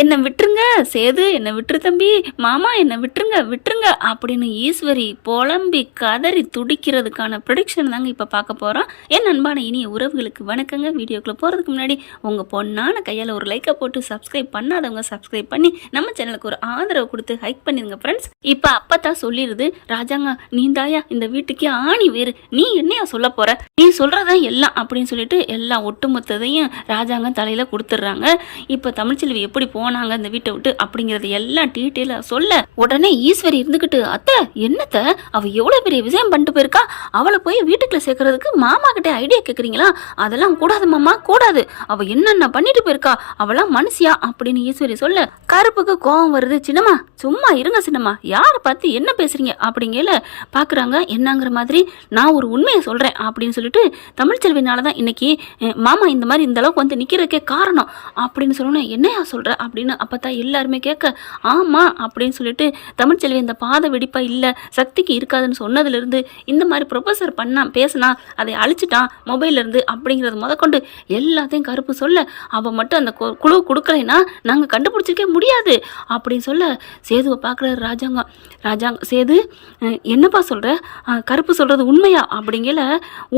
என்னை விட்டுருங்க சேது, என்னை விட்டுரு தம்பி, மாமா என்னை விட்டுருங்க விட்டுருங்க அப்படின்னு ஈஸ்வரி புலம்பி கதறி துடிக்கிறதுக்கான ப்ரொடிக்ஷன் தாங்க இப்போ பார்க்க போகிறோம். என் அன்பான இனிய உறவுகளுக்கு வணக்கங்க. வீடியோக்குள்ளே போகிறதுக்கு முன்னாடி உங்கள் பொண்ணான கையால் ஒரு லைக்கை போட்டு சப்ஸ்கிரைப் பண்ணாதவங்க சப்ஸ்கிரைப் பண்ணி நம்ம சேனலுக்கு ஒரு ஆதரவு கொடுத்து ஹைக் பண்ணிடுங்க ஃப்ரெண்ட்ஸ். இப்போ அப்போ தான் சொல்லிடுது, ராஜாங்க நீ தாயா இந்த வீட்டுக்கே ஆணி வேறு, நீ என்னையா சொல்ல போகிற, நீ சொல்கிறதான் எல்லாம் அப்படின்னு சொல்லிட்டு எல்லா ஒட்டுமொத்ததையும் ராஜாங்க தலையில் கொடுத்துட்றாங்க. இப்போ தமிழ்ச்செல்வி எப்படி போனாங்க இந்த வீட்டை விட்டு அப்படிங்கறது எல்லாம் டீட்டெயிலா சொல்ல, உடனே ஈஸ்வரி இருந்துகிட்டு, அத்தை என்னத்த அவ எவ்வளவு பெரிய விஷயம் பண்ணிட்டு போயிருக்கா, அவளை போய் வீட்டுக்குள்ள சேர்க்கறதுக்கு மாமா கிட்ட ஐடியா கேக்குறீங்களா, அதெல்லாம் கூடாது மாமா கூடாது, அவ என்னென்ன பண்ணிட்டு போயிருக்கா, அவளாம் மனுஷியா அப்படின்னு ஈஸ்வரி சொல்ல, கருப்புக்கு கோபம் வருது. சின்னம்மா சும்மா இருங்க சின்னம்மா, யாரை பார்த்து என்ன பேசுறீங்க அப்படிங்கல பாக்குறாங்க. என்னங்கிற மாதிரி நான் ஒரு உண்மையை சொல்றேன் அப்படின்னு சொல்லிட்டு, தமிழ்ச்செல்வினாலதான் இன்னைக்கு மாமா இந்த மாதிரி இந்த அளவுக்கு வந்து நிக்கிறதுக்கே காரணம் அப்படின்னு சொல்லணும். என்னையா சொல்ற அப்படின்னு அப்பதான் எல்லாருமே கேட்க, ஆமா அப்படின்னு சொல்லிட்டு தமிழ்ச்செல்வி இந்த பாத வெடிப்பா இல்ல சக்திக்கு இருக்காதுன்னு சொன்னதுல இருந்து இந்த மாதிரி ப்ரொஃபஸர் பண்ணா பேசினா அதை அழிச்சிட்டான் மொபைல்ல இருந்து அப்படிங்கறது முதற்கொண்டு எல்லாத்தையும் கருப்பு சொல்ல, அவ மட்டும் அந்த குழு கொடுக்கலைன்னா நாங்க கண்டுபிடிச்சிருக்கே முடியாது அப்படின்னு சொல்ல, சேதுவை பார்க்குறாரு ராஜாங்க. சேது என்னப்பா சொல்ற, கருப்பு சொல்றது உண்மையா அப்படிங்கல,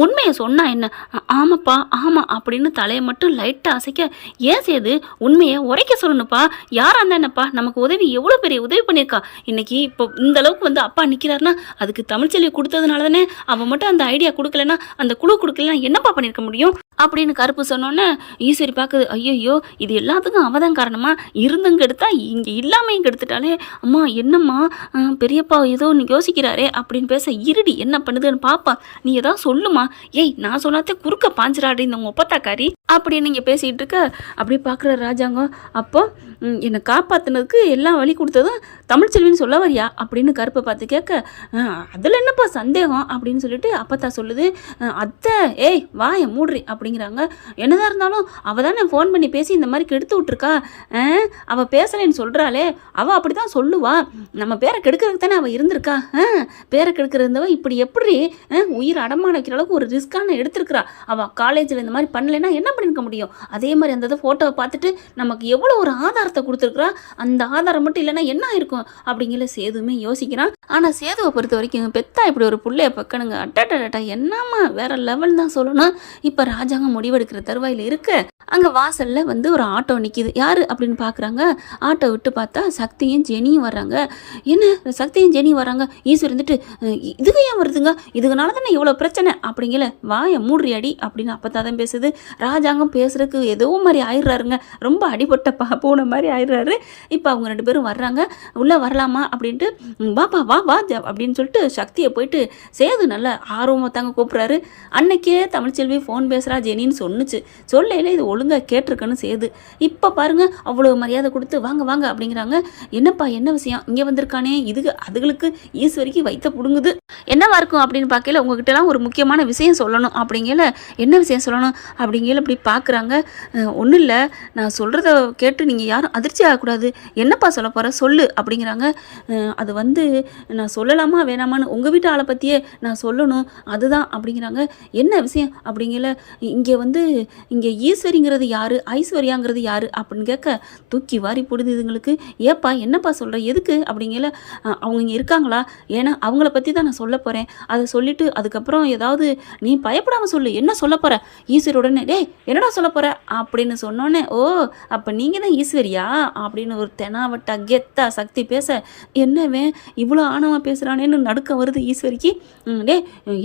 உண்மையை சொன்னா என்ன, ஆமாப்பா ஆமா அப்படின்னு தலையை மட்டும் லைட்டா அசைக்க, ஏன் சேது உண்மையை உரைக்க சொல்லணுப்பா, யாரா இருந்தா என்னப்பா, நமக்கு உதவி எவ்வளோ பெரிய உதவி பண்ணியிருக்கா, இன்னைக்கு இப்போ இந்த அளவுக்கு வந்து அப்பா நிற்கிறாருன்னா அதுக்கு தமிழ்ச்செல்வி கொடுத்ததுனால தானே, அவன் மட்டும் அந்த ஐடியா கொடுக்கலன்னா அந்த குழு கொடுக்கலன்னா என்னப்பா பண்ணியிருக்க முடியும் அப்படின்னு கருப்பு சொன்னோன்னே ஈஸ்வரி பார்க்குது, ஐயோ இது எல்லாத்துக்கும் அவதான் காரணமா, இருந்துங்க எடுத்தா இங்கே இல்லாமையும் கெடுத்துட்டாலே, அம்மா என்னம்மா பெரியப்பா ஏதோ நீ யோசிக்கிறாரே அப்படின்னு பேச, இருடி என்ன பண்ணுதுன்னு பாப்பா, நீ ஏதாவது சொல்லுமா, ஏய் நான் சொல்லாத்தே குறுக்க பாஞ்சிராடி இந்த உங்க ஒப்பத்தாக்காரி அப்படின்னு நீங்கள் பேசிகிட்டு இருக்க. அப்படி பார்க்குற ராஜாங்கம், அப்போ என்னை காப்பாற்றினதுக்கு எல்லாம் வழி கொடுத்ததும் தமிழ்ச்செல்வின்னு சொல்ல வரியா அப்படின்னு கருப்பை பார்த்து கேட்க, அதில் என்னப்பா சந்தேகம் அப்படின்னு சொல்லிட்டு அப்பத்தா சொல்லுது, அத்தை ஏய் வாயை மூடுறி அப்படிங்கிறாங்க. என்னதான் இருந்தாலும் அவள் தானே ஃபோன் பண்ணி பேசி இந்த மாதிரி கெடுத்து விட்ருக்கா, அவள் பேசலைன்னு சொல்கிறாளே, அவள் அப்படி தான் சொல்லுவா, நம்ம பேரை கெடுக்கிறதுக்கு தானே அவள் இருந்திருக்கா, பேரை கெடுக்கிறதவ இப்படி எப்படி உயிர் அடமான வைக்கிற அளவுக்கு ஒரு ரிஸ்க்கான எடுத்திருக்கிறா, அவள் காலேஜில் இந்த மாதிரி பண்ணலைன்னா என்ன பண்ணிருக்க முடியும், அதே மாதிரி அந்த ஃபோட்டோவை பார்த்துட்டு நமக்கு எவ்வளோ ஒரு ஆதாரத்தை கொடுத்துருக்குறா, அந்த ஆதாரம் மட்டும் இல்லைன்னா என்ன இருக்கும் அப்படிங்கிற சேதுமே யோசிக்கிறான். ஆனா சேதுவை பொறுத்த வரைக்கும் பெத்தா இப்படி ஒரு புள்ளைய பக்கணுங்க, அட்டா என்னம்மா வேற லெவல் தான் சொல்லணும். இப்ப ராஜாங்கம் முடிவெடுக்கிற தருவாயில இருக்க, அங்க வாசல்ல வந்து ஒரு ஆட்டோ நிக்குது. யாரு அப்படின்னு பாக்குறாங்க. ஆட்டோ விட்டு பார்த்தா சக்தியும் ஜெனியும் வர்றாங்க. என்ன சக்தியும் ஜெனியும் வர்றாங்க, ஈஸ்வரி இருந்துட்டு, இதுக்கு ஏன் வருதுங்க, இதுக்குனால தானே இவ்வளவு பிரச்சனை அப்படிங்கல, வாய மூடுறி அடி அப்படின்னு அப்பதான் பேசுது. ராஜாங்கம் பேசுறதுக்கு ஏதோ மாதிரி ஆயிடுறாருங்க, ரொம்ப அடிபட்ட பூனை மாதிரி ஆயிடுறாரு. இப்போ அவங்க ரெண்டு பேரும் வர்றாங்க. உள்ளே வரலாமா அப்படின்ட்டு, வாப்பா வா வா அப்படின்னு சொல்லிட்டு சக்தியை போயிட்டு சேது நல்ல ஆர்வமாக தாங்க கூப்பிட்றாரு. அன்னைக்கே தமிழ்ச்செல்வி ஃபோன் பேசுகிறா ஜெனின்னு சொன்னுச்சு, சொல்லையில இது ஒழுங்காக கேட்டிருக்கன்னு சேது. இப்போ பாருங்க அவ்வளோ மரியாதை கொடுத்து வாங்க வாங்க அப்படிங்கிறாங்க. என்னப்பா என்ன விஷயம், இங்கே வந்திருக்கானே, அதுகளுக்கு ஈஸ்வரிக்கு வைத்த புடுங்குது, என்னவா இருக்கும் அப்படின்னு பார்க்கல, உங்ககிட்டலாம் ஒரு முக்கியமான விஷயம் சொல்லணும் அப்படிங்கல, என்ன விஷயம் சொல்லணும் அப்படிங்கல இப்படி பார்க்குறாங்க. ஒன்றும் இல்லை, நான் சொல்கிறத கேட்டு நீங்கள் யாரும் அதிர்ச்சி ஆகக்கூடாது, என்னப்பா சொல்ல போகிற சொல்லு அப்படிங்கிறாங்க. அது வந்து நான் சொல்லலாமா வேணாமான்னு உங்கள் வீட்டு ஆளை பற்றியே நான் சொல்லணும் அதுதான் அப்படிங்கிறாங்க. என்ன விஷயம் அப்படிங்கல, இங்கே ஈஸ்வரிங்கிறது யார், ஐஸ்வர்யாங்கிறது யார் அப்படின்னு கேட்க, தூக்கி வாரி போடுது இதுங்களுக்கு. ஏப்பா என்னப்பா சொல்கிற, எதுக்கு அப்படிங்கல, அவங்க இங்கே இருக்காங்களா, ஏன்னா அவங்கள பற்றி தான் நான் சொல்ல போகிறேன், அதை சொல்லிவிட்டு அதுக்கப்புறம் ஏதாவது நீ பயப்படாமல் சொல்லு, என்ன சொல்ல போகிற, ஈஸ்வரி உடனே டேய் என்னடா சொல்ல போகிற அப்படின்னு சொன்னோன்னே, ஓ அப்போ நீங்கள் தான் ஈஸ்வரியா அப்படின்னு ஒரு தெனாவட்டா கெத்தா சக்தி பேச, என்னவே இவ்வளோ ஆணவமாக பேசுகிறானேன்னு நடுக்க வருது ஈஸ்வரிக்கு. டே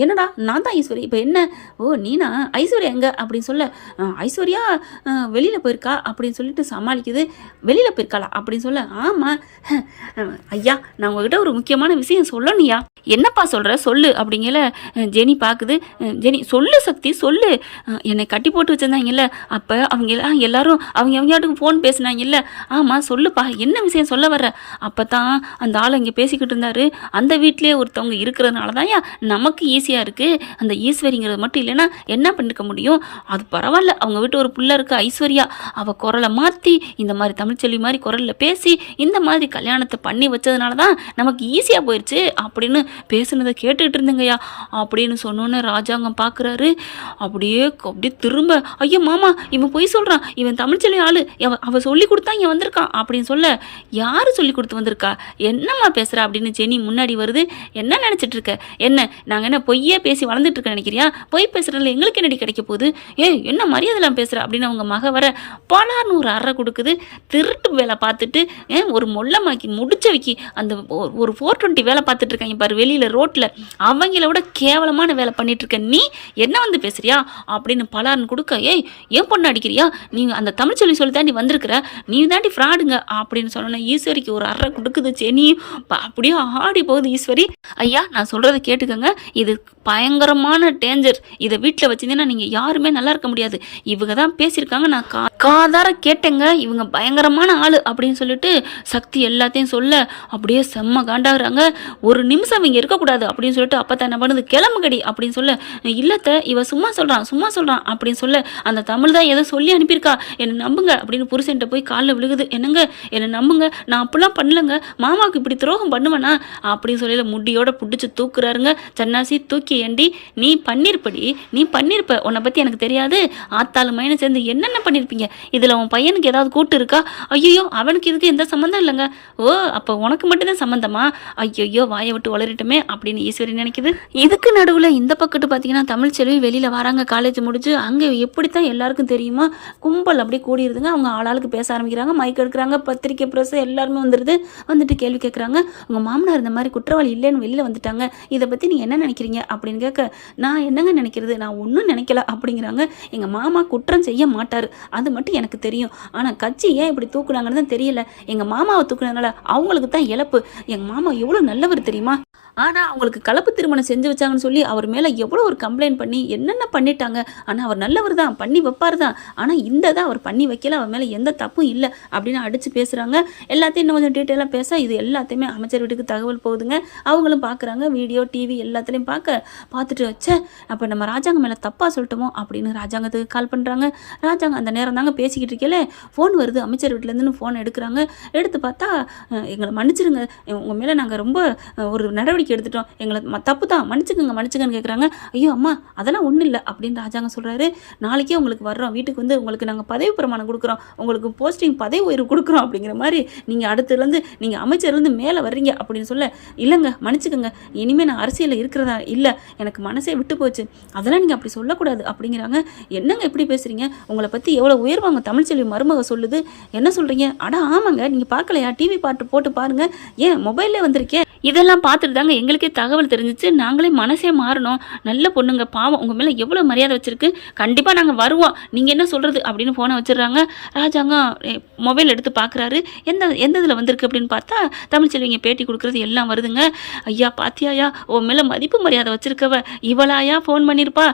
என்னடா நான் தான் ஈஸ்வரி, இப்போ என்ன, ஓ நீனா ஐஸ்வர்யா எங்க அப்படின்னு சொல்ல, ஐஸ்வர்யா வெளியில் போயிருக்கா அப்படின்னு சொல்லிட்டு சமாளிக்குது. வெளியில் போயிருக்காளா அப்படின்னு சொல்ல, ஆமாம் ஐயா நான் உங்ககிட்ட ஒரு முக்கியமான விஷயம் சொல்லணும்யா. என்னப்பா சொல்கிற சொல்லு அப்படிங்கல. ஜெனி பார்க்குது. ஜெனி சொல்லு சக்தி சொல்லு, என்னை கட்டி போட்டு வச்சுருந்தாங்கல்ல, அப்போ அவங்க எல்லாரும் அவங்கட்டுக்கு ஃபோன் பேசினாங்கல்ல, ஆமாம் சொல்லுப்பா என்ன விஷயம் சொல்ல வர்ற, அப்போ தான் அந்த ஆள் இங்கே பேசிக்கிட்டு இருந்தாரு, அந்த வீட்டிலே ஒருத்தவங்க இருக்கிறதுனால தான் நமக்கு ஈஸியாக இருக்குது, அந்த ஈஸ்வரிங்கிறது மட்டும் இல்லைன்னா என்ன பண்ணிருக்க முடியும், அது பரவாயில்ல அவங்க வீட்டு ஒரு புள்ள இருக்க ஐஸ்வர்யா, அவள் குரலை மாற்றி இந்த மாதிரி தமிழ்ச்செல்வி மாதிரி குரலில் பேசி இந்த மாதிரி கல்யாணத்தை பண்ணி வச்சதுனால தான் நமக்கு ஈஸியாக போயிடுச்சு அப்படின்னு பேசுனதை கேட்டுக்கிட்டு இருந்தேங்கய்யா அப்படின்னு சொன்னோன்னே ராஜாங்கம் பார்க்குறாரு. அப்படியே அப்படியே திரும்ப, ஐயோ மாமா இவன் பொய் சொல்கிறான், இவன் தமிழ்ச்செல்வி ஆள், அவள் சொல்லி கொடுத்தா இங்கே வந்திருக்கான் அப்படின்னு சொல்ல, யார் சொல்லி கொடுத்து வந்திருக்கா, என்னம்மா பேசுகிறா அப்படின்னு ஜெனி முன்னாடி வருது. என்ன நினச்சிட்டு இருக்க, என்ன நாங்கள் என்ன பொய்யே பேசி வளர்ந்துட்டு இருக்க நினைக்கிறியா, பொய் பேசுகிறதுல எங்களுக்கு என்னடி கிடைக்க போகுது, என்ன மரியாதைலாம் பேசுகிற அப்படின்னு அவங்க மக வர பலார்னு ஒரு அறை கொடுக்குது. திருட்டு வேலை பார்த்துட்டு ஒரு மொல்லமாக்கி முடிச்ச வைக்கி அந்த ஒரு 420 வேலை பார்த்துட்டு இருக்காங்க பாரு வெளியில் ரோட்டில், அவங்கள விட கேவலமான வேலை பண்ணிட்டு இருக்க நீ என்ன வந்து பேசுறியா அப்படின்னு பலார்னு கொடுக்க, ஏன் பொண்ணு அடிக்கிறியா, நீ அந்த தமிழ்ச்செல்வி சொல்லி தாண்டி வந்திருக்கிற, நீ தாண்டி ஃப்ராடுங்க அப்படின்னு சொன்னோன்னா ஈஸ்வரிக்கு ஒரு அறை கொடுக்குது. செனியும் அப்படியே ஆடி போகுது. ஈஸ்வரி, ஐயா நான் சொல்கிறத கேட்டுக்கோங்க, இது பயங்கரமான டேஞ்சர், இதை வீட்டில் வச்சிருந்தீங்கன்னா நீங்கள் யாருமே நல்லா இருக்க முடியாது, இவங்க தான் பேசியிருக்காங்க, நான் காதார கேட்டேங்க, இவங்க பயங்கரமான ஆள் அப்படின்னு சொல்லிட்டு சக்தி எல்லாத்தையும் சொல்ல அப்படியே செம்ம காண்டாகிறாங்க. ஒரு நிமிஷம் இவங்க இருக்கக்கூடாது அப்படின்னு சொல்லிட்டு அப்போ தான் என்ன பண்ணுது, கிளம்புகடி அப்படின்னு சொல்ல, இல்லத்த இவ சும்மா சொல்கிறான் அப்படின்னு சொல்ல, அந்த தமிழ் தான் ஏதோ சொல்லி அனுப்பியிருக்கா, என்னை நம்புங்க அப்படின்னு புருஷன்ட்ட போய் காலில் விழுகுது. என்னங்க என்னை நம்புங்க, நான் அப்படிலாம் பண்ணலங்க, மாமாவுக்கு இப்படி துரோகம் பண்ணுவேனா அப்படின்னு சொல்லி முடியோட பிடிச்சி தூக்குறாருங்க. சன்னாசி தூக்கி ஏண்டி நீ பண்ணியிருப்ப, உன்னை பற்றி எனக்கு தெரியாது, ஆத்தாளு மைனை சேர்ந்து என்னென்ன பண்ணியிருப்பீங்க, இதில் உன் பையனுக்கு ஏதாவது கூட்டு இருக்கா, ஐயோ அவனுக்கு இதுக்கு எந்த சம்மந்தம் இல்லைங்க, ஓ அப்போ உனக்கு மட்டும்தான் சம்மந்தமா, ஐயோ வாயை விட்டு வளரட்டுமே அப்படின்னு ஈஸ்வரி நினைக்குது. இதுக்கு நடுவில் இந்த பக்கத்து பார்த்தீங்கன்னா தமிழ்ச்செல்வி வெளியில் வராங்க, காலேஜ் முடிச்சு. அங்கே எப்படித்தான் எல்லாருக்கும் தெரியுமா, கும்பல் அப்படியே கூடிடுதுங்க. அவங்க ஆளாளுக்கு பேச ஆரம்பிக்கிறாங்க, மைக் எடுக்கிறாங்க, பத்திரிக்கை ப்ரெஸ் எல்லாருமே வந்துட்டு கேள்வி கேட்குறாங்க. உங்கள் மாமனார் இந்த மாதிரி குற்றவாளி இல்லைன்னு வெளியில் வந்துட்டாங்க, இதை பற்றி நீங்கள் என்ன நினைக்கிறீங்க அப்படின்னு கேட்க, நான் என்னங்க நினைக்கிறது, நான் ஒன்றும் நினைக்கல அப்படிங்கிறாங்க. எங்கள் மாமா குற்றம் செய்ய மாட்டார், அது மட்டும் எனக்கு தெரியும், ஆனால் கட்சி ஏன் இப்படி தூக்குனாங்கன்னு தான் தெரியல, எங்கள் மாமாவை தூக்குனதுனால அவங்களுக்கு தான் இழப்பு, எங்கள் மாமா எவ்வளோ நல்லவர் தெரியுமா, ஆனால் அவங்களுக்கு கலப்பு திருமணம் செஞ்சு வச்சாங்கன்னு சொல்லி அவர் மேலே எவ்வளோ ஒரு கம்ப்ளைண்ட் பண்ணி என்னென்ன பண்ணிட்டாங்க, ஆனால் அவர் நல்லவர் தான், பண்ணி வைப்பார் தான், ஆனால் இந்த தான் அவர் பண்ணி வைக்கல, அவர் மேலே எந்த தப்பும் இல்லை அப்படின்னு அடித்து பேசுகிறாங்க. எல்லாத்தையும் இன்னும் கொஞ்சம் டீட்டெயிலாக பேச இது எல்லாத்தையுமே அமைச்சர் வீட்டுக்கு தகவல் போகுதுங்க. அவங்களும் பார்க்குறாங்க, வீடியோ டிவி எல்லாத்துலேயும் பார்த்துட்டு வச்ச அப்போ நம்ம ராஜாங்க மேலே தப்பாக சொல்லிட்டோமோ அப்படின்னு ராஜாங்கத்துக்கு கால் பண்ணுறாங்க. ராஜாங்க அந்த நேரம் தாங்க பேசிக்கிட்டு இருக்கல ஃபோன் வருது, அமைச்சர் வீட்டிலேருந்து ஃபோன் எடுக்கிறாங்க. எடுத்து பார்த்தா, எங்களை மன்னிச்சிருங்க, உங்கள் மேலே நாங்கள் ரொம்ப ஒரு நடவடிக்கை எடுத்துட்டோம், எங்களை தப்பு தான், மன்னிச்சுக்கங்கன்னு கேட்குறாங்க. ஐயோ அம்மா அதெல்லாம் ஒன்றும் இல்லை அப்படின்னு ராஜாங்க சொல்கிறாரு. நாளைக்கே உங்களுக்கு வர்றோம், வீட்டுக்கு வந்து உங்களுக்கு நாங்கள் பதவி பிரமாணம் கொடுக்குறோம், உங்களுக்கு போஸ்டிங் பதவி உயர்வு கொடுக்குறோம் அப்படிங்கிற மாதிரி நீங்கள் அடுத்துலேருந்து நீங்கள் அமைச்சர்லேருந்து மேலே வர்றீங்க அப்படின்னு சொல்ல, இல்லைங்க மன்னிச்சுக்கோங்க, இனிமேல் நான் அரசியலில் இருக்கிறதா இல்லை, எனக்கு மனசே விட்டு போச்சு, அதெல்லாம் நீங்கள் அப்படி சொல்லக்கூடாது அப்படிங்கிறாங்க. என்னங்க எப்படி பேசுகிறீங்க, உங்களை பற்றி எவ்வளோ உயர்வாங்க தமிழ்ச்செல்வி மருமக சொல்லுது, என்ன சொல்கிறீங்க, அடா ஆமாங்க நீங்கள் பார்க்கலையா, டிவி பாட்டு போட்டு பாருங்கள், ஏன் மொபைல்லே வந்திருக்கேன், இதெல்லாம் பார்த்துட்டு தாங்க எங்களுக்கே தகவல் தெரிஞ்சிச்சு, நாங்களே மனசே மாறணும், நல்ல பொண்ணுங்க பாவம், உங்கள் மேலே எவ்வளோ மரியாதை வச்சுருக்கு, கண்டிப்பாக நாங்கள் வருவோம், நீங்கள் என்ன சொல்கிறது அப்படின்னு ஃபோனை வச்சிடுறாங்க. ராஜாங்க மொபைல் எடுத்து பார்க்குறாரு, எந்த இதில் வந்திருக்கு அப்படின்னு பார்த்தா தமிழ்ச்செல்விங்க பேட்டி கொடுக்குறது எல்லாம் வருதுங்க. ஐயா பாத்தியாயா, உன் மேலே மதிப்பு மரியாதை வச்சுருக்கவ இவளாயா ஃபோன் பண்ணியிருப்பா,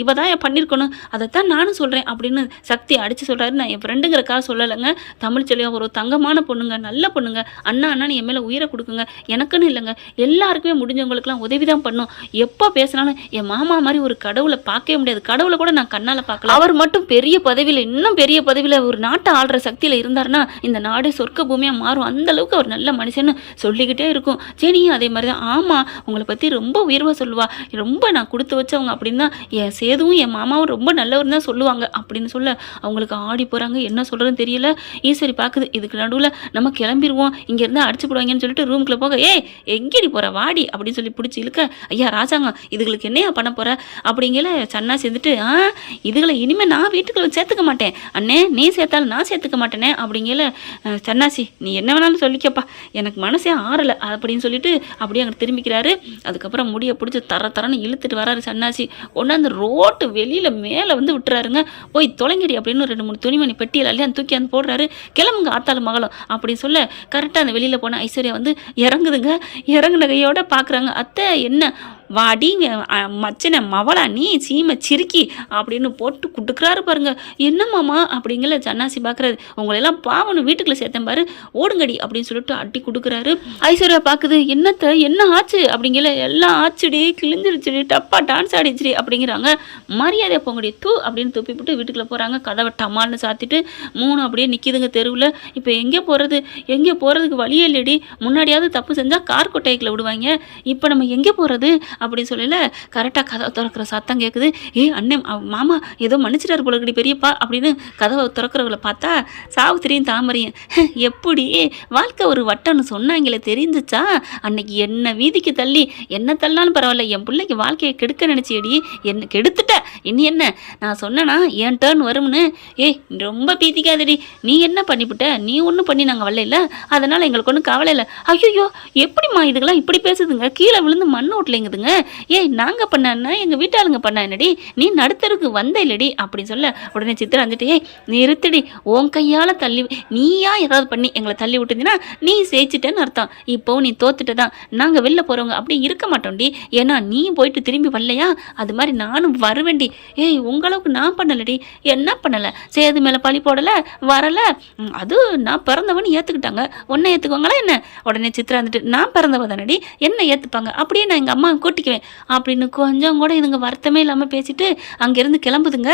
இவ தான் பண்ணியிருக்கணும், அதைத்தான் நானும் சொல்கிறேன் அப்படின்னு சக்தி அடித்து சொல்கிறாரு. நான் என் ஃப்ரெண்டுங்கிறக்காக சொல்லலைங்க, தமிழ்ச்செல்வியா ஒரு தங்கமான பொண்ணுங்க, நல்ல பொண்ணுங்க, அண்ணான்னு என் மேலே உயிரை கொடுக்குங்க, எனக்குன்னு இல்லைங்க, எல்லாருக்குமே முடிஞ்சவங்களுக்குலாம் உதவி தான் பண்ணும், எப்போ பேசினாலும் என் மாமா மாதிரி ஒரு கடவுளை பார்க்கவே முடியாது, கடவுளை கூட நான் கண்ணால் பார்க்கல, அவர் மட்டும் பெரிய பதவியில், இன்னும் பெரிய பதவியில் ஒரு நாட்டை ஆள்ற சக்தியில் இருந்தாருன்னா இந்த நாடு சொர்க்க பூமியாக மாறும், அந்த அளவுக்கு அவர் நல்ல மனுஷன்னு சொல்லிக்கிட்டே இருக்கும். ஜெனியும் அதே மாதிரி தான், ஆமாம் உங்களை பற்றி ரொம்ப உயர்வாக சொல்லுவா, ரொம்ப நான் கொடுத்து வச்சவங்க அப்படின்னு தான் என் சேதுவும் என் மாமாவும் ரொம்ப நல்லவர் தான் சொல்லுவாங்க அப்படின்னு சொல்ல அவங்களுக்கு ஆடி போகிறாங்க. என்ன சொல்கிறதுன்னு தெரியல. ஈஸ்வரி பார்க்குது, இதுக்கு நடுவில் நம்ம கிளம்பிடுவோம், இங்கேருந்து அடிச்சு போடுவாங்கன்னு சொல்லிட்டு ரூமுக்குள்ளே போக, எங்கேடி போகிற வாடி அப்படின்னு சொல்லி பிடிச்சி இழுக்க, ஐயா ராஜாங்க இதுகளுக்கு என்னையா பண்ண போகிற அப்படிங்கல சன்னா சேர்ந்துட்டு, இதுகளை இனிமேல் நான் வீட்டுக்குள்ள சேர்த்துக்க மாட்டேன் அண்ணே, நீ சேர்த்தாலும் நான் சேர்த்துக்க மாட்டேனே அப்படிங்கல, சன்னாசி நீ என்ன வேணாலும் சொல்லிக்கப்பா, எனக்கு மனசே ஆறலை அப்படின்னு சொல்லிட்டு அப்படியே அங்கே திரும்பிக்கிறாரு. அதுக்கப்புறம் முடியை பிடிச்சி தரன்னு இழுத்துட்டு வராரு சன்னாசி, கொண்டாந்து ரோட்டு வெளியில் மேலே வந்து விட்டுறாருங்க. போய் தொலைங்கடி அப்படின்னு 2-3 துணிமணி பெட்டியில் அல்லையா தூக்கி வந்து போடுறாரு. கிளம்புங்க ஆத்தாலும் மகளும் அப்படின்னு சொல்ல கரெக்டாக அந்த வெளியில் போன ஐஸ்வர்யா வந்து இறங்குதுங்க. இறங்குன கையோட பார்க்குறாங்க, அத்தை என்ன வாடி மச்சனை மவளா நீ சீமை சிரிக்கி அப்படின்னு போட்டு குடுக்குறாரு பாருங்க. என்ன மாமா அப்படிங்கிற சன்னாசி பார்க்குறாரு. உங்களெல்லாம் பாவனு வீட்டுக்குள்ளே சேர்த்தேன் பாரு, ஓடுங்கடி அப்படின்னு சொல்லிட்டு அடி கொடுக்குறாரு. ஐஸ்வர்யா பார்க்குது. என்னத்த என்ன ஆச்சு அப்படிங்கிற. எல்லாம் ஆச்சுடி, கிழிஞ்சிருச்சுடி, டப்பா டான்ஸ் ஆடிச்சுடி அப்படிங்கிறாங்க. மரியாதை போங்கடி தூ அப்படின்னு துப்பி போட்டு வீட்டுக்குள்ளே போகிறாங்க. கதவை டமால்னு சாத்திட்டு 3 அப்படியே நிற்கிதுங்க தெருவில். இப்போ எங்கே போகிறதுக்கு வழியே இல்லடி. முன்னாடியாவது தப்பு செஞ்சால் கார் கொட்டைக்குள்ள விடுவாங்க, இப்போ நம்ம எங்கே போகிறது அப்படின்னு சொல்லல. கரெக்டாக கதவை திறக்கிற சத்தம் கேட்குது. அண்ணன் மாமா ஏதோ மன்னிச்சிட்டாரு போலக்கடி பெரியப்பா அப்படின்னு கதவை திறக்கிறவங்களை பார்த்தா சாவித்திரியும் தாமரையும். எப்படி வாழ்க்கை ஒரு வட்டம்னு சொன்னாங்களே தெரிஞ்சிச்சா? அன்னைக்கு என்ன வீதிக்கு தள்ளி என்ன தள்ளாலும் பரவாயில்ல, என் பிள்ளைக்கு வாழ்க்கையை கெடுக்க நினச்சியடி, என்ன கெடுத்துட்ட. இனி என்ன நான் சொன்னேன்னா என் டேர்ன் வரும்னு. ரொம்ப பீத்திக்காதடி, நீ என்ன பண்ணிவிட்ட, நீ ஒன்றும் பண்ணி நாங்கள் வரல, அதனால் எங்களுக்கு ஒன்றும் கவலை இல்லை. ஐயோ எப்படிம்மா இதுக்கெல்லாம் இப்படி பேசுதுங்க, கீழே விழுந்து மண் ஓட்டலைங்குதுங்க. நாங்கள் பண்ணா எங்கள் வீட்டாளுங்க பண்ணா என்னடி, நீ நடுத்தருக்கு வந்த இல்லடி அப்படின்னு சொல்ல. உடனே சித்திரை வந்துட்டு நிறுத்தடி, உன் கையால் தள்ளி நீயா ஏதாவது பண்ணி எங்களை தள்ளி விட்டுருந்தீங்கன்னா நீ ஜெயிச்சிட்டேன்னு அர்த்தம். இப்போ நீ தோத்துட்டு தான், நாங்கள் வெளில போகிறவங்க அப்படி இருக்க மாட்டோம்டி. ஏன்னா நீ போயிட்டு திரும்பி வரலையா, அது மாதிரி நானும் வருவேண்டி. உங்களவுக்கு நான் பண்ணலடி. என்ன பண்ணலை, சேது மேலே பழி போடலை, வரலை. அது நான் பிறந்தவன்னு ஏற்றுக்கிட்டாங்க, உன்னை ஏற்றுக்குவாங்களா என்ன? உடனே சித்ரா வந்துட்டு நான் பிறந்தவ தானடி, என்ன ஏற்றுப்பாங்க, அப்படியே நான் எங்கள் அம்மா கூட்டிக்குவேன் அப்படின்னு கொஞ்சம் கூட இதுங்க வருத்தமே இல்லாமல் பேசிட்டு அங்கேருந்து கிளம்புதுங்க.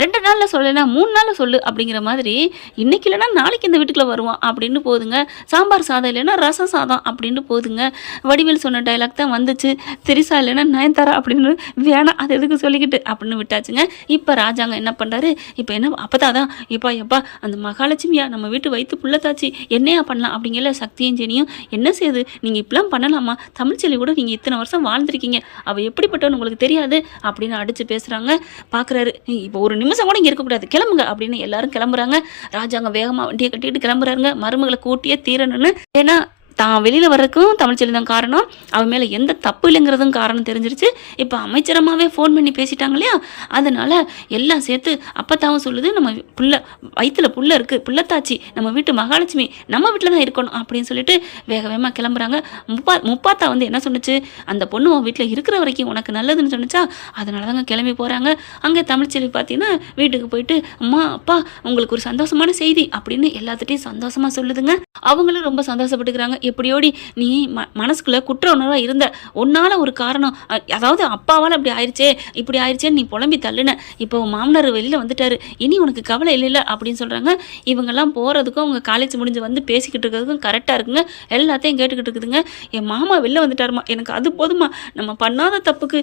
2 நாளில் சொல்லலைன்னா 3 நாளில் சொல்லு அப்படிங்கிற மாதிரி. இன்னைக்கு இல்லைன்னா நாளைக்கு இந்த வீட்டுக்குள்ளே வருவான் அப்படின்னு போகுதுங்க. சாம்பார் சாதம் இல்லைன்னா ரசம் சாதம் அப்படின்னு போகுதுங்க. வடிவேல் சொன்ன டைலாக் தான் வந்துச்சு. திரிசா இல்லைன்னா நயன்தாரா அப்படின்னு வேணாம், அது எதுக்கு சொல்லிக்கிட்டு அப்படின்னு விட்டாச்சுங்க. இப்போ ராஜாங்க என்ன பண்ணுறாரு, இப்போ என்ன அப்பதான் எப்பா அந்த மகாலட்சுமியா நம்ம வீட்டு வயிற்று புள்ளத்தாச்சு, என்னையா பண்ணலாம் அப்படிங்கிற சக்தியும் ஜெனியும். என்ன செய்யுது, நீங்கள் இப்படிலாம் பண்ணலாமா, தமிழ்ச்செல்வி கூட நீங்கள் இத்தனை வருஷம் வாழ்ந்துருக்கீங்க, அவள் எப்படிப்பட்டவன்னு உங்களுக்கு தெரியாது அப்படின்னு அடித்து பேசுகிறாங்க. பார்க்குறாரு, இப்போ ஒரு நிமிஷம் கூட இங்கே இருக்கக்கூடாது, கிளம்புங்க அப்படின்னு எல்லாரும் கிளம்புறாங்க. ராஜாங்க வேகமாக வண்டியை கட்டிட்டு கிளம்புறாருங்க, மருமகளை கூட்டியே தீரணும்னு. ஏன்னா தான் வெளியில் வர்றதுக்கும் தமிழ்ச்செல்வி தான் காரணம், அவன் மேலே எந்த தப்பு இல்லைங்கிறதும் காரணம் தெரிஞ்சிருச்சு. இப்போ அமைச்சரமாகவே ஃபோன் பண்ணி பேசிட்டாங்க இல்லையா, அதனால் எல்லாம் சேர்த்து அப்பத்தாவும் சொல்லுது, நம்ம வயிற்றுல புள்ள இருக்குது, புள்ளத்தாச்சி, நம்ம வீட்டு மகாலட்சுமி நம்ம வீட்டில் தான் இருக்கணும் அப்படின்னு சொல்லிட்டு வேகமாக கிளம்புறாங்க. முப்பாத்தா வந்து என்ன சொன்னிச்சு, அந்த பொண்ணு உன் வீட்டில் இருக்கிற வரைக்கும் உனக்கு நல்லதுன்னு சொன்னிச்சா, அதனால தாங்க கிளம்பி போகிறாங்க. அங்கே தமிழ்ச்செல்வி பார்த்தீங்கன்னா வீட்டுக்கு போயிட்டு அம்மா அப்பா உங்களுக்கு ஒரு சந்தோஷமான செய்தி அப்படின்னு எல்லாத்துட்டையும் சந்தோஷமாக சொல்லுதுங்க. அவங்களும் ரொம்ப சந்தோஷப்பட்டுக்கிறாங்க. எப்படியோடி நீ மனசுக்குள்ள குற்ற உணர்வாக இருந்த, உன்னால ஒரு காரணம், அதாவது அப்பாவால் அப்படி ஆயிடுச்சே இப்படி ஆயிடுச்சேன்னு நீ புலம்பி தள்ளுன, இப்போ மாமனார் வெளியில் வந்துட்டாரு, இனி உனக்கு கவலை இல்லை அப்படின்னு சொல்கிறாங்க. இவங்கெல்லாம் போகிறதுக்கும் அவங்க காலேஜ் முடிஞ்சு வந்து பேசிக்கிட்டு இருக்கிறதுக்கும் கரெக்டாக இருக்குங்க. எல்லாத்தையும் கேட்டுக்கிட்டு இருக்குதுங்க. என் மாமா வெளில வந்துட்டாருமா, எனக்கு அது போதுமா, நம்ம பண்ணாத தப்புக்கு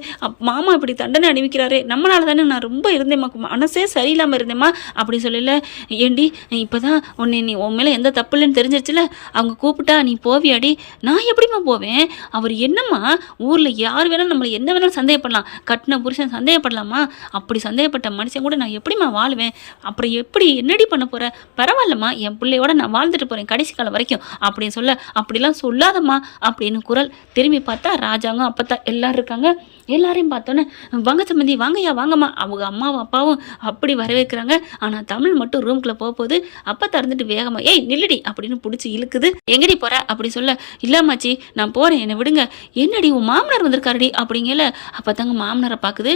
மாமா இப்படி தண்டனை அணிவிக்கிறாரே, நம்மளால தானே நான் ரொம்ப இருந்தேம்மா, மனசே சரியில்லாமல் இருந்தேம்மா அப்படின்னு சொல்லல. ஏண்டி இப்போதான் நீ உன் மேலே எந்த தப்பு இல்லைன்னு தெரிஞ்சிருச்சுல, அவங்க கூப்பிட்டா நீ போவியாடி? நான் எப்படிமா போவேன், அவர் என்னம்மா ஊரில் யார் வேணாலும் நம்மளை என்ன வேணாலும் சந்தேகப்படலாம், கட்டின புருஷன் சந்தேகப்படலாமா, அப்படி சந்தேகப்பட்ட மனுஷன் கூட நான் எப்படிமா வாழுவேன், அப்புறம் எப்படி என்னடி பண்ண போகிறேன், பரவாயில்லம்மா என் பிள்ளையோட நான் வாழ்ந்துட்டு போகிறேன் கடைசி காலம் வரைக்கும் அப்படின்னு சொல்ல. அப்படிலாம் சொல்லாதம்மா அப்படின்னு குரல். திரும்பி பார்த்தா ராஜாங்க அப்பத்தான் எல்லாரும் இருக்காங்க. எல்லாரையும் பார்த்தோன்னே வாங்க சம்மந்தி வாங்கய்யா வாங்கம்மா, அவங்க அம்மாவும் அப்பாவும் அப்படி வரவேற்கிறாங்க. ஆனால் தமிழ் மட்டும் ரூம்குள்ளே போகும்போது அப்போ திறந்துட்டு வேகமாக நில்லுடி அப்படின்னு பிடிச்சி இழுக்குது. எங்கடி போகிற அப்படி சொல்ல. இல்லம்மாச்சி நான் போகிறேன், என்னை விடுங்க. என்னடி உன் மாமனார் வந்திருக்காருடி அப்படிங்கல. அப்போ தாங்க மாமனாரை பார்க்குது.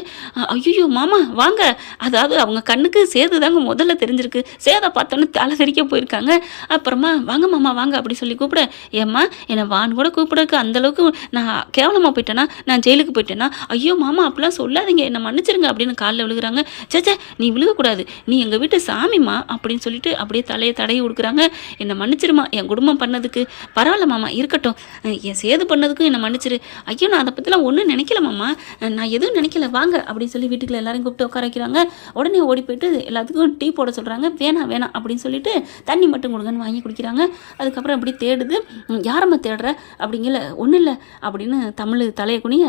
ஐயோ மாமா வாங்க, அதாவது அவங்க கண்ணுக்கு சேது தாங்க முதல்ல தெரிஞ்சிருக்கு. சேதை பார்த்தோன்னே தலை தெரிக்க போயிருக்காங்க. அப்புறமா வாங்க மாமா வாங்க அப்படி சொல்லி கூப்பிட. ஏம்மா என்னை வான்னு கூட கூப்பிடக்கு அந்தளவுக்கு நான் கேவலமாக போயிட்டேன்னா, நான் ஜெயிலுக்கு போயிட்டேன்னா, ஐயோ மாமா அப்படிலாம் சொல்லாதீங்க, என்னை மன்னிச்சிருங்க அப்படின்னு காலில் விழுகிறாங்க. சேச்சே நீ விழுகக்கூடாது, நீ எங்கள் வீட்டு சாமிம்மா அப்படின்னு சொல்லிட்டு அப்படியே தலையை தடவி கொடுக்குறாங்க. என்னை மன்னிச்சிருமா, என் குடும்பம் பண்ணதுக்கு. பரவாயில்ல மாமா இருக்கட்டும், என் சேது பண்ணதுக்கும் என்னை மன்னிச்சிரு. ஐயோ நான் அதை பற்றிலாம் ஒன்றும் நினைக்கல மாமா, நான் எதுவும் நினைக்கல வாங்க அப்படின்னு சொல்லி வீட்டுக்குள்ள எல்லாரையும் கூப்பிட்டு உட்கார வைக்கிறாங்க. உடனே ஓடி போயிட்டு எல்லாத்துக்கும் டீ போட சொல்கிறாங்க. வேணாம் அப்படின்னு சொல்லிட்டு தண்ணி மட்டும் கொடுங்கன்னு வாங்கி குடிக்கிறாங்க. அதுக்கப்புறம் அப்படி தேடுது. யாரம்மா தேடுற அப்படிங்கல. ஒன்றும் இல்லை அப்படின்னு தமிழ் தலையை குனிய.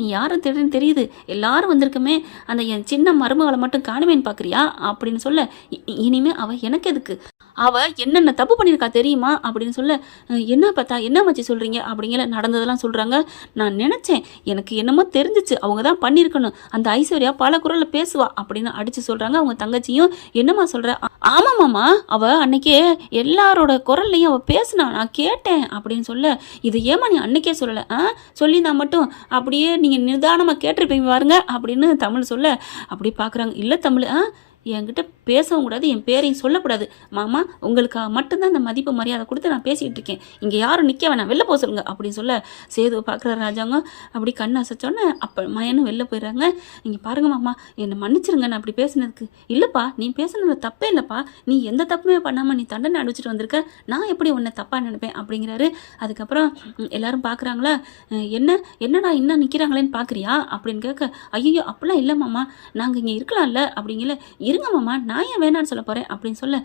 நீ யாரை தேடுன்னு தெரியுது, எல்லாரும் வந்திருக்குமே, அந்த என் சின்ன மருமகளை மட்டும் காணுமேன்னு பார்க்குறியா அப்படின்னு சொல்ல. இனிமே அவள் எனக்கு எதுக்கு, அவ என்னென்ன தப்பு பண்ணியிருக்கா தெரியுமா அப்படின்னு சொல்ல, என்ன பார்த்தா என்ன வச்சு சொல்கிறீங்க அப்படிங்கிற நடந்ததெல்லாம் சொல்கிறாங்க. நான் நினச்சேன், எனக்கு என்னமோ தெரிஞ்சிச்சு அவங்க தான் பண்ணியிருக்கணும், அந்த ஐஸ்வர்யா பல குரலில் பேசுவா அப்படின்னு அடித்து சொல்கிறாங்க. அவங்க தங்கச்சியும் என்னம்மா சொல்கிற, ஆமாம்மாம்மா அவள் அன்னைக்கே எல்லாரோட குரல்லையும் அவள் பேசுனா, நான் கேட்டேன் அப்படின்னு சொல்ல, இது ஏமா நீ அன்னைக்கே சொல்லலை, சொல்லியிருந்தா மட்டும் அப்படியே நீங்கள் நிதானமாக கேட்டிருப்பீங்க பாருங்க அப்படின்னு தமிழ் சொல்ல, அப்படி பார்க்குறாங்க. இல்லை தமிழ், என்கிட்ட பேசவும் கூடாது, என் பேரையும் சொல்லக்கூடாது. மாமா உங்களுக்காக மட்டும்தான் இந்த மதிப்பு மரியாதை கொடுத்து நான் பேசிக்கிட்டு இருக்கேன், இங்கே யாரும் நிற்க வேணாம், வெளில போக சொல்லுங்க அப்படின்னு சொல்ல, சேதுவை பார்க்குற ராஜாங்கம் அப்படி கண் அசைச்சோன்னே அப்போ மயனும் வெளில போயிடுறாங்க. இங்கே பாருங்க மாமா, என்னை மன்னிச்சிருங்க நான் அப்படி பேசுனதுக்கு. இல்லைப்பா நீ பேசுனது தப்பே இல்லைப்பா, நீ எந்த தப்புமே பண்ணாமல் நீ தண்டனை அடிச்சுட்டு வந்திருக்க, நான் எப்படி உன்னை தப்பாக நினைப்பேன் அப்படிங்கிறாரு. அதுக்கப்புறம் எல்லாரும் பார்க்குறாங்களா, என்னடா இன்னும் நிற்கிறாங்களேன்னு பார்க்குறியா அப்படின்னு கேட்க, ஐயோ அப்படிலாம் இல்லை மாமா, நாங்கள் இங்கே இருக்கலாம்ல அப்படிங்கல. இருங்க மாமா, நான் ஏன் வேணான்னு சொல்ல போகிறேன் அப்படின்னு சொல்ல,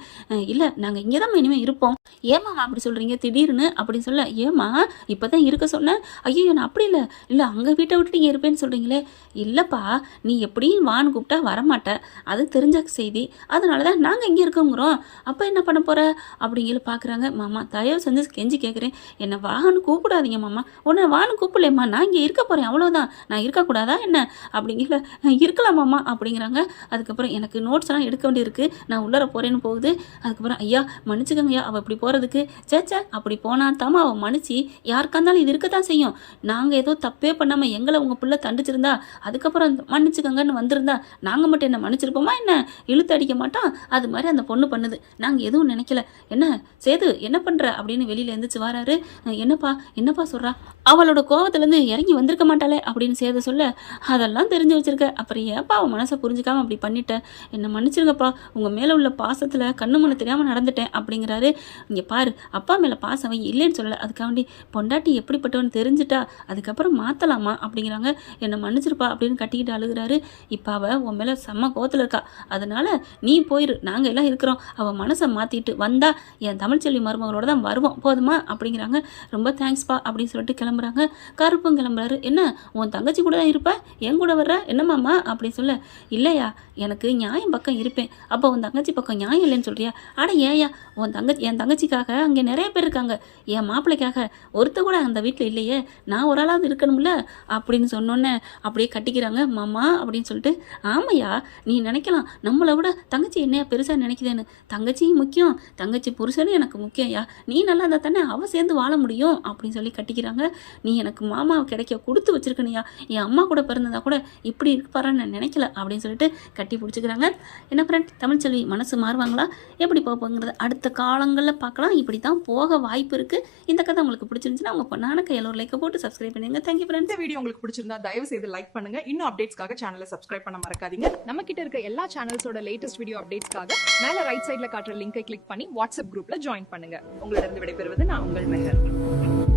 இல்லை நாங்கள் இங்கே தான் இனிமேல் இருப்போம். ஏமாம்மா அப்படி சொல்கிறீங்க திடீர்னு அப்படின்னு சொல்ல, ஏம்மா இப்போ தான் இருக்க சொன்னேன். ஐயோ நான் அப்படி இல்லை அங்கே வீட்டை விட்டு நீங்கள் இருப்பேன்னு சொல்கிறீங்களே. இல்லைப்பா நீ எப்படியும் வான்னு கூப்பிட்டா வரமாட்டேன், அது தெரிஞ்ச செய்தி, அதனால தான் நாங்கள் இங்கே இருக்கோங்கிறோம். அப்போ என்ன பண்ண போகிற அப்படிங்கிற பார்க்குறாங்க. மாமா தயவு செஞ்சு கெஞ்சி கேட்குறேன், என்னை வான்னு கூப்பிடாதீங்க மாமா, உன்னை வான்னு கூப்பிடலேம்மா, நான் இங்கே இருக்க போகிறேன் அவ்வளோதான், நான் இருக்கக்கூடாதா என்ன அப்படிங்கிற. இருக்கலாம் மாமா அப்படிங்கிறாங்க. அதுக்கப்புறம் எனக்கு நோட்ஸ்லாம் எடுக்க வேண்டியிருக்கு, நான் உள்ளர போகிறேன்னு போகுது. அதுக்கப்புறம் ஐயா மன்னிச்சுக்கோங்க ஐயா, அவள் இப்படி போகிறதுக்கு, சேச்சா அப்படி போனால் தாமா அவள் மன்னிச்சு யாருக்கா இருந்தாலும் இது இருக்க தான் செய்யும். நாங்கள் ஏதோ தப்பே பண்ணாமல் எங்களை உங்கள் பிள்ளை தண்டிச்சிருந்தா அதுக்கப்புறம் மன்னிச்சுக்கோங்கன்னு வந்திருந்தா நாங்கள் மட்டும் என்ன மன்னிச்சிருப்போமா என்ன, இழுத்து அடிக்க மாட்டோம். அது மாதிரி அந்த பொண்ணு பண்ணுது, நாங்கள் எதுவும் நினைக்கல. என்ன சேது என்ன பண்ணுற அப்படின்னு வெளியில் எழுந்திரிச்சு வராரு. என்னப்பா சொல்கிறா, அவளோட கோவத்துலேருந்து இறங்கி வந்திருக்க மாட்டாளே அப்படின்னு சேது சொல்ல, அதெல்லாம் தெரிஞ்சு வச்சிருக்க, அப்புறம் ஏப்பா அவன் மனசை புரிஞ்சுக்காம அப்படி பண்ணிட்டேன், என்னை மன்னிச்சிருங்கப்பா, உங்கள் மேலே உள்ள பாசத்தில் கண்ணு முன்னு தெரியாமல் நடந்துட்டேன் அப்படிங்கிறாரு. இங்கே பாரு, அப்பா மேலே பாசம் வை, இல்லைன்னு சொல்லலை, அதுக்காண்டி பொண்டாட்டி எப்படிப்பட்டவன்னு தெரிஞ்சுட்டா அதுக்கப்புறம் மாற்றலாமா அப்படிங்கிறாங்க. என்னை மன்னிச்சிருப்பா அப்படின்னு கட்டிக்கிட்டு அழுகிறாரு. இப்போ அவள் உன் மேலே செம்ம கோவத்தில் இருக்கா, அதனால் நீ போயிரு, நாங்கள் எல்லாம் இருக்கிறோம், அவள் மனசை மாற்றிட்டு வந்தா என் தமிழ்ச்செல்வி மருமகளோட தான் வருவோம் போதுமா அப்படிங்கிறாங்க. ரொம்ப தேங்க்ஸ்ப்பா அப்படின்னு சொல்லிட்டு கிளம்புறாங்க. கருப்பும் கிளம்புறாரு. என்ன உன் தங்கச்சி கூட தான் இருப்ப, என் கூட வர்ற என்னம்மாம்மா அப்படின்னு சொல்ல, இல்லையா எனக்கு நியாயம் பக்கம் இருப்பேன், அப்போ உன் தங்கச்சி பக்கம் நியாயம் இல்லைன்னு சொல்கிறியா, அட ஏயா என் தங்கச்சிக்காக அங்கே நிறைய பேர் இருக்காங்க, என் மாப்பிள்ளைக்காக ஒருத்த கூட அந்த வீட்டில் இல்லையே, நான் ஒரு ஆளாவது இருக்கணும்ல அப்படின்னு சொன்னோன்னே அப்படியே கட்டிக்கிறாங்க. மாமா அப்படின்னு சொல்லிட்டு, ஆமையா நீ நினைக்கலாம் நம்மளை விட தங்கச்சி என்னையா பெருசாக நினைக்குதேன்னு, தங்கச்சியும் முக்கியம், தங்கச்சி புருஷனும் எனக்கு முக்கியம்யா, நீ நல்லா இருந்தால் தானே அவள் சேர்ந்து வாழ முடியும் அப்படின்னு சொல்லி கட்டிக்கிறாங்க. நீ எனக்கு மாமா கிடைக்க கொடுத்து வச்சிருக்கணியா, என் அம்மா கூட பிறந்ததா கூட இப்படி இருப்பாரான்னு நான் நினைக்கல அப்படின்னு சொல்லிட்டு கட்டி பிடிச்சிக்கிறாங்க. என்ன ஃப்ரெண்ட், தமிழ்ச்செல்வி மனசு மாறுவாங்களா, எப்படி போங்கிறது அடுத்த காலங்களில் பார்க்கலாம். இப்படி தான் போக வாய்ப்பு இருக்குது. இந்த கதை உங்களுக்கு பிடிச்சிருந்துச்சுன்னா உங்கள் பொண்ணான கையில் ஒரு லைக்கை போட்டு சப்ஸ்கிரைப் பண்ணுங்க. Thank you friend. இந்த வீடியோ உங்களுக்கு பிடிச்சிருந்தா தயவு செய்து லைக் பண்ணுங்க. இன்னும் அப்டேட்ஸ்க்காக சேனலை சப்ஸ்கிரைப் பண்ண மறக்காதீங்க. நம்ம கிட்ட இருக்க எல்லா சேனல்ஸோட லேட்டஸ்ட் வீடியோ அப்டேட்ஸ்க்காக மேல ரைட் சைட்ல காட்டுற லிங்கை கிளிக் பண்ணி வாட்ஸ்அப் குரூப்ல ஜாயின் பண்ணுங்க. உங்களிடம் விடைபெறுவது நான் உங்கள் மெஹர்.